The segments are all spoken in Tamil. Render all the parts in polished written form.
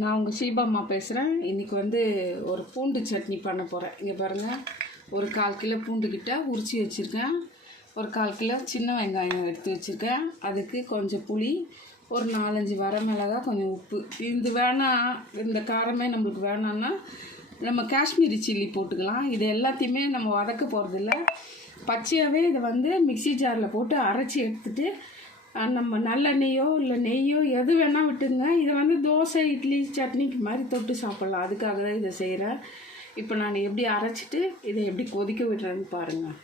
நான் உங்கள் ஷீபாம்மா பேசுகிறேன். இன்றைக்கி ஒரு பூண்டு சட்னி பண்ண போகிறேன். இங்கே பாருங்கள், ஒரு 1/4 கிலோ பூண்டுக்கிட்ட உரித்து வச்சுருக்கேன். ஒரு 1/4 கிலோ சின்ன வெங்காயம் எடுத்து வச்சுருக்கேன். அதுக்கு கொஞ்சம் புளி, ஒரு 4-5 வரமிளகா, கொஞ்சம் உப்பு. இது வேணாம், இந்த காரமே நம்மளுக்கு வேணான்னா நம்ம காஷ்மீரி சில்லி போட்டுக்கலாம். இது எல்லாத்தையுமே நம்ம வதக்க போகிறதில்ல, பச்சையாகவே இதை மிக்சி ஜாரில் போட்டு அரைச்சி எடுத்துகிட்டு நம்ம நல்லெண்ணெய்யோ இல்லை நெய்யோ எது வேணால் விட்டுங்க. இதை தோசை, இட்லி, சட்னிக்கு மாதிரி தொட்டு சாப்பிட்லாம். அதுக்காக தான் இதை செய்கிறேன். இப்போ நான் எப்படி அரைச்சிட்டு இதை எப்படி கொதிக்க விடுறேன்னு பாருங்கள்.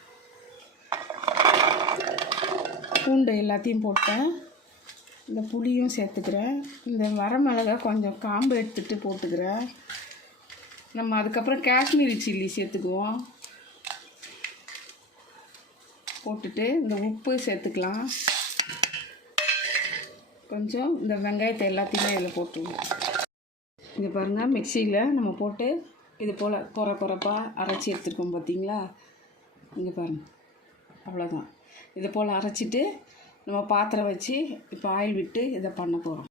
பூண்டை எல்லாத்தையும் போட்டேன். இந்த புளியும் சேர்த்துக்கிறேன். இந்த வரமிளகா கொஞ்சம் காம்பு எடுத்துகிட்டு போட்டுக்கிறேன். நம்ம அதுக்கப்புறம் காஷ்மீரி சில்லி சேர்த்துக்குவோம். போட்டுட்டு இந்த உப்பு சேர்த்துக்கலாம். கொஞ்சம் இந்த வெங்காயத்தை எல்லாத்தையுமே இதில் போட்டுருவோம். இங்கே பாருங்கள், மிக்சியில் நம்ம போட்டு இது போல் குறைப்பாக அரைச்சி எடுத்துருக்கோம் பார்த்தீங்களா. இங்கே பாருங்கள், அவ்வளோதான். இது போல் அரைச்சிட்டு நம்ம பாத்திரம் வச்சு இப்போ ஆயில் விட்டு இதை பண்ண போகிறோம்.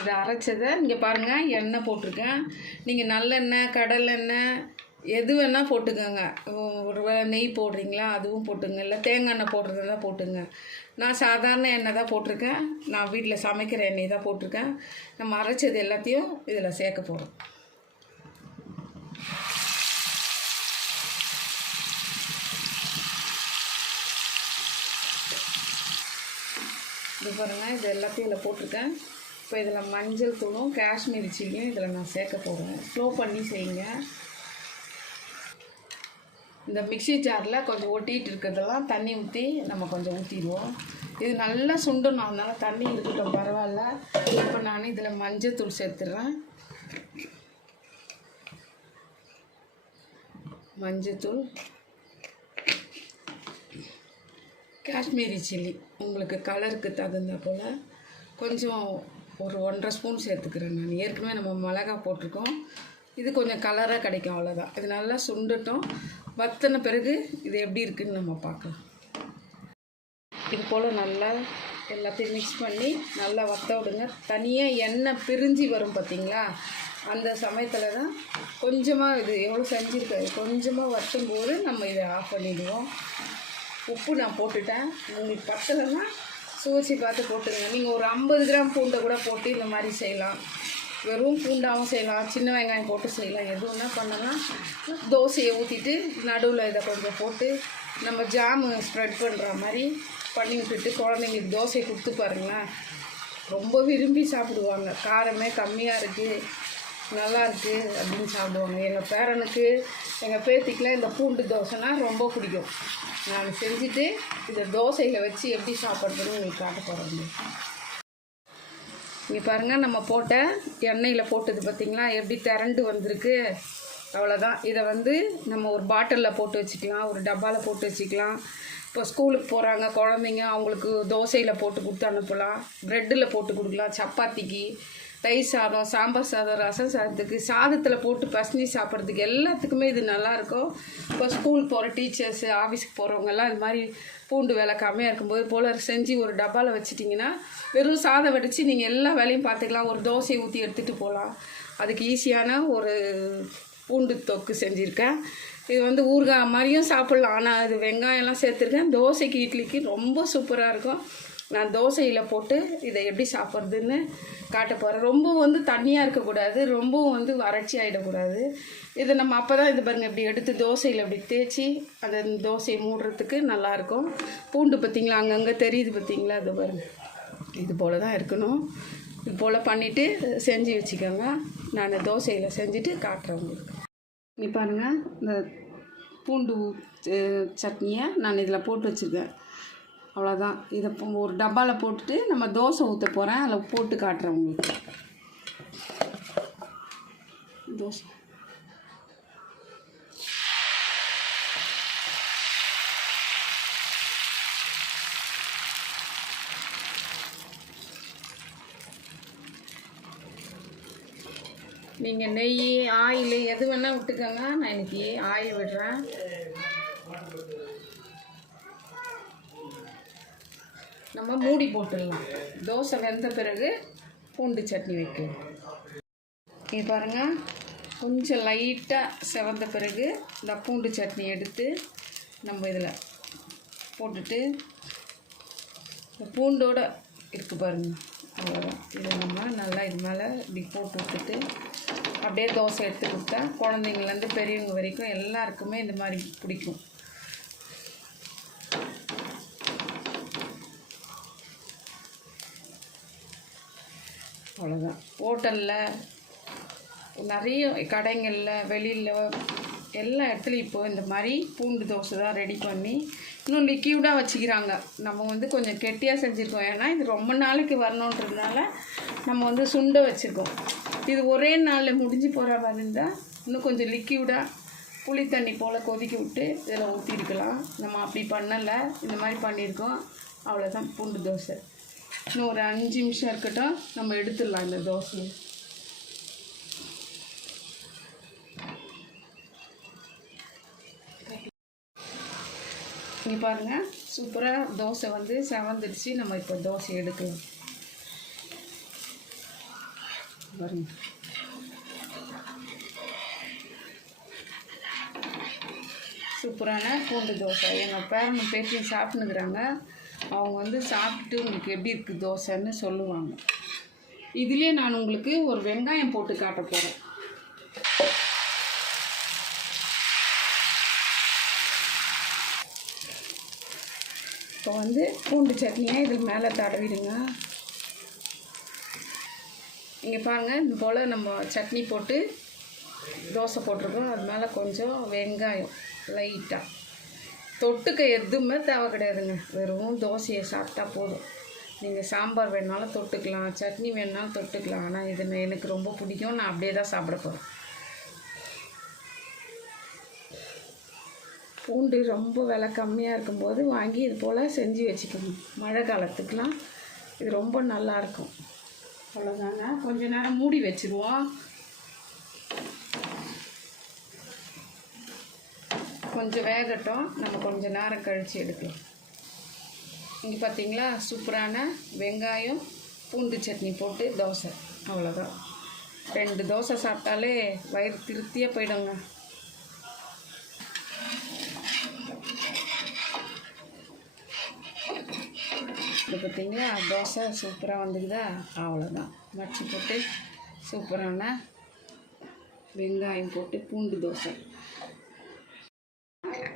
இதை அரைச்சதை இங்கே பாருங்கள், எண்ணெய் போட்டிருக்கேன். நீங்கள் நல்லெண்ணெய், கடலெண்ணெய் எது வேணால் போட்டுக்கோங்க. ஒரு வேளை நெய் போடுறீங்களா அதுவும் போட்டுங்க, இல்லை தேங்காய் எண்ணெய் போடுறதா போட்டுங்க. நான் சாதாரண எண்ணெய் தான் போட்டிருக்கேன். நான் வீட்டில் சமைக்கிற எண்ணெய் தான் போட்டிருக்கேன். நம்ம அரைச்சது எல்லாத்தையும் இதில் சேர்க்க போகிறோம். இது பாருங்கள், இது எல்லாத்தையும் இதில் போட்டிருக்கேன். இப்போ இதில் மஞ்சள் தூளும் காஷ்மீரி சில்லியும் இதில் நான் சேர்க்க போகிறேன். ஸ்லோ பண்ணி செய்யுங்க. இந்த மிக்சி ஜாரில் கொஞ்சம் ஒட்டிகிட்டு இருக்கிறதெல்லாம் தண்ணி ஊற்றி நம்ம கொஞ்சம் ஊற்றிடுவோம். இது நல்லா சுண்டணும், அதனால் தண்ணி இருக்கட்டும், பரவாயில்ல. இப்போ நான் இதில் மஞ்சள் தூள் சேர்த்துடுறேன். மஞ்சத்தூள், காஷ்மீரி சில்லி உங்களுக்கு கலருக்கு தகுந்த போல் கொஞ்சம் ஒரு 1.5 ஸ்பூன் சேர்த்துக்கிறேன். நான் ஏற்கனவே நம்ம மிளகா போட்டிருக்கோம். இது கொஞ்சம் கலராக கிடைக்கும், அவ்வளோதான். இது நல்லா சுண்டட்டும். வத்தின பிறகு இது எப்படி இருக்குதுன்னு நம்ம பார்க்கலாம். இது போல் நல்லா எல்லாத்தையும் மிக்ஸ் பண்ணி நல்லா வத்த விடுங்க. தனியாக எண்ணெய் பிரிஞ்சு வரும் பார்த்தீங்களா, அந்த சமயத்தில் தான் கொஞ்சமாக இது எவ்வளோ செஞ்சுருக்காது கொஞ்சமாக வற்றும் போது நம்ம இதை ஆஃப் பண்ணிவிடுவோம். உப்பு நான் போட்டுட்டேன். உங்களுக்கு பத்தலைன்னா சுவைச்சி பார்த்து போட்டுங்க. நீங்கள் ஒரு 50 கிராம் பூண்டை கூட போட்டு இந்த மாதிரி செய்யலாம். வெறும் பூண்டாகவும் செய்யலாம், சின்ன வெங்காயம் போட்டு செய்யலாம். எது ஒன்றா பண்ணோன்னா தோசையை ஊற்றிட்டு நடுவில் இதை கொஞ்சம் போட்டு நம்ம ஜாமு ஸ்ப்ரெட் பண்ணுற மாதிரி பண்ணி விட்டுட்டு குழந்தைங்களுக்கு தோசை கொடுத்து பாருங்களேன், ரொம்ப விரும்பி சாப்பிடுவாங்க. காரமே கம்மியாக இருக்குது, நல்லா இருக்குது அப்படின்னு சாப்பிடுவாங்க. எங்கள் பேரனுக்கு, எங்கள் பேத்திக்கெலாம் இந்த பூண்டு தோசைனா ரொம்ப பிடிக்கும். நான் செஞ்சுட்டு இதை தோசையில் வச்சு எப்படி சாப்பிட்றதுன்னு உங்களுக்கு காட்ட போகிறேன். இங்கே பாருங்கள், நம்ம போட்ட எண்ணெயில் போட்டது பார்த்திங்களா எப்படி திரண்டு வந்திருக்கு. அவ்வளோதான். இதை நம்ம ஒரு பாட்டிலில் போட்டு வச்சுக்கலாம், ஒரு டப்பாவில் போட்டு வச்சுக்கலாம். இப்போ ஸ்கூலுக்கு போகிறாங்க குழந்தைங்க, அவங்களுக்கு தோசையில் போட்டு கொடுத்து அனுப்பலாம், ப்ரெட்டில் போட்டு கொடுக்கலாம், சப்பாத்திக்கு, தயிர் சாதம், சாம்பார் சாதம், ரசம் சாதத்துக்கு, சாதத்தில் போட்டு பசனி சாப்பிட்றதுக்கு எல்லாத்துக்குமே இது நல்லாயிருக்கும். இப்போ ஸ்கூல் போகிற டீச்சர்ஸு, ஆஃபீஸுக்கு போகிறவங்கெல்லாம் இது மாதிரி பூண்டு விலை கம்மியாக இருக்கும்போது போல் செஞ்சு ஒரு டப்பாவில் வச்சுட்டிங்கன்னா வெறும் சாதம் வடித்து நீங்கள் எல்லா வேலையும் பார்த்துக்கலாம். ஒரு தோசையை ஊற்றி எடுத்துகிட்டு போகலாம். அதுக்கு ஈஸியான ஒரு பூண்டு தொக்கு செஞ்சுருக்கேன். இது ஊறுகாய் மாதிரியும் சாப்பிட்லாம். ஆனால் அது வெங்காயம்லாம் சேர்த்துருக்கேன். தோசைக்கு, இட்லிக்கு ரொம்ப சூப்பராக இருக்கும். நான் தோசையில் போட்டு இதை எப்படி சாப்பிட்றதுன்னு காட்ட போகிறேன். ரொம்ப தண்ணியாக இருக்கக்கூடாது, ரொம்பவும் வறட்சி ஆகிடக்கூடாது. இதை நம்ம அப்போ தான் இது பாருங்கள், இப்படி எடுத்து தோசையில் இப்படி தேய்ச்சி அதை தோசையை மூடுறதுக்கு நல்லாயிருக்கும். பூண்டு பார்த்திங்களா, அங்கங்கே தெரியுது பார்த்திங்களா, இது பாருங்கள், இது போல் தான் இருக்கணும். இது போல் பண்ணிவிட்டு செஞ்சு வச்சுக்கோங்க. நான் தோசையில் செஞ்சுட்டு காட்டுறேன் உங்களுக்கு. நீ பாருங்கள், இந்த பூண்டு சட்னியை நான் இதில் போட்டு வச்சுருக்கேன். அவ்வளோதான். இதை ஒரு டப்பாவில் போட்டுட்டு நம்ம தோசை ஊற்ற போகிறேன். அதில் போட்டு காட்டுறேன் உங்களுக்கு. தோசை நீங்கள் நெய், ஆயில் எது வேணால் விட்டுக்கோங்க. நான் இன்றைக்கி ஆயில் விடுறேன். நம்ம மூடி போட்டுடலாம். தோசை வெந்த பிறகு பூண்டு சட்னி வைக்கலாம். இங்கே பாருங்கள், கொஞ்சம் லைட்டாக செவந்த பிறகு இந்த பூண்டு சட்னி எடுத்து நம்ம இதில் போட்டுட்டு, இந்த பூண்டோடு இருக்குது பாருங்கள், அவ்வளோதான். இதை நம்ம நல்லா இது மேலே இப்படி போட்டு விட்டுட்டு அப்படியே தோசை எடுத்து கொடுத்தா குழந்தைங்கள்லேருந்து பெரியவங்க வரைக்கும் எல்லாருக்குமே இந்த மாதிரி பிடிக்கும். அவ்வளோதான். ஹோட்டலில் நிறைய கடைங்களில் வெளியில் எல்லா இடத்துலையும் இப்போது இந்த மாதிரி பூண்டு தோசை தான் ரெடி பண்ணி இன்னும் லிக்யூடாக வச்சுக்கிறாங்க. நம்ம வந்து கொஞ்சம் கெட்டியாக செஞ்சுருக்கோம், ஏன்னா இது ரொம்ப நாளைக்கு வரணுன்றதுனால நம்ம வந்து சுண்ட வச்சுருக்கோம். இது ஒரே நாளில் முடிஞ்சு போகிற மாதிரி இருந்தால் இன்னும் கொஞ்சம் லிக்யூடாக புளி தண்ணி போல் கொதிக்க விட்டு இதில் ஊற்றிருக்கலாம். நம்ம அப்படி பண்ணலை, இந்த மாதிரி பண்ணியிருக்கோம். அவ்வளோதான் பூண்டு தோசை. இன்னும் ஒரு 5 நிமிஷம் இருக்கட்டும், நம்ம எடுத்துடலாம் இந்த தோசையை. இங்கே பாருங்கள், சூப்பராக தோசை வந்து செவந்துடுச்சு. நம்ம இப்போ தோசை எடுக்கலாம் பாருங்க. சூப்பரான பூண்டு தோசை. எங்கள் பேரனும் பேத்தியும் சாப்பிட்டுனுக்குறாங்க. அவங்க வந்து சாப்பிட்டுட்டு உங்களுக்கு எப்படி இருக்குது தோசைன்னு சொல்லுவாங்க. இதுலேயே நான் உங்களுக்கு ஒரு வெங்காயம் போட்டு காட்ட போகிறேன். இப்போ வந்து பூண்டு சட்னியை இதில் மேலே தடவிடுங்க. இங்கே பாருங்கள், இது போல் நம்ம சட்னி போட்டு தோசை போட்டிருக்கோம். அது மேலே கொஞ்சம் வெங்காயம் லைட்டாக, தொட்டுக்க எதுவுமே தேவை கிடையாதுங்க. வெறும் தோசையை சாப்பிட்டா போதும். நீங்கள் சாம்பார் வேணாலும் தொட்டுக்கலாம், சட்னி வேணாலும் தொட்டுக்கலாம். ஆனால் இது எனக்கு ரொம்ப பிடிக்கும், நான் அப்படியே தான் சாப்பிட போகிறேன். பூண்டு ரொம்ப விலை கம்மியாக இருக்கும்போது வாங்கி இது போல் செஞ்சு வச்சுக்கணும். மழை காலத்துக்கெலாம் இது ரொம்ப நல்லாயிருக்கும். அவ்வளோதாங்க. கொஞ்ச நேரம் மூடி வச்சுருவோம். கொஞ்சம் வேகட்டும், நம்ம கொஞ்சம் நேரம் கழித்து எடுக்கலாம். இங்கே பார்த்தீங்களா, சூப்பரான வெங்காயம் பூண்டு சட்னி போட்டு தோசை. அவ்வளோதான். 2 தோசை சாப்பிட்டாலே வயிறு திருப்தியாக போயிடுங்க. இது பார்த்தீங்களா, தோசை சூப்பராக வந்துக்குதா? அவ்வளோதான். மடிச்சு போட்டு சூப்பரான வெங்காயம் போட்டு பூண்டு தோசை.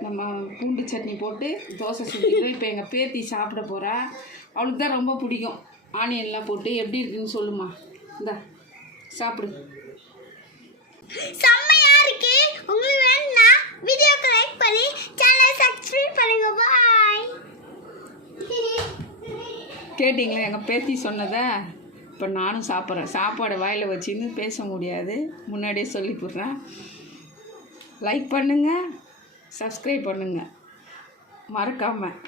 நம்ம பூண்டு சட்னி போட்டு தோசை செஞ்சுக்கிறோம். இப்போ எங்கள் பேத்தி சாப்பிட போகிறா. அவளுக்கு தான் ரொம்ப பிடிக்கும். ஆனியன்லாம் போட்டு எப்படி இருக்குன்னு சொல்லுமா. இந்த சாப்பிடு. செம்மையா இருக்கு. உங்களுக்கு வேணும்னா வீடியோக்கு லைக் பண்ணி சேனலை சப்ஸ்கிரைப் பண்ணுங்க. பாய். கேட்டிங்களா எங்கள் பேத்தி சொன்னதை? இப்போ நானும் சாப்பிட்றேன். சாப்பாடு வாயில் வச்சுன்னு பேச முடியாது, முன்னாடியே சொல்லி போடுறேன். லைக் பண்ணுங்கள், சப்ஸ்கிரைப் பண்ணுங்கள் மறக்காமல்.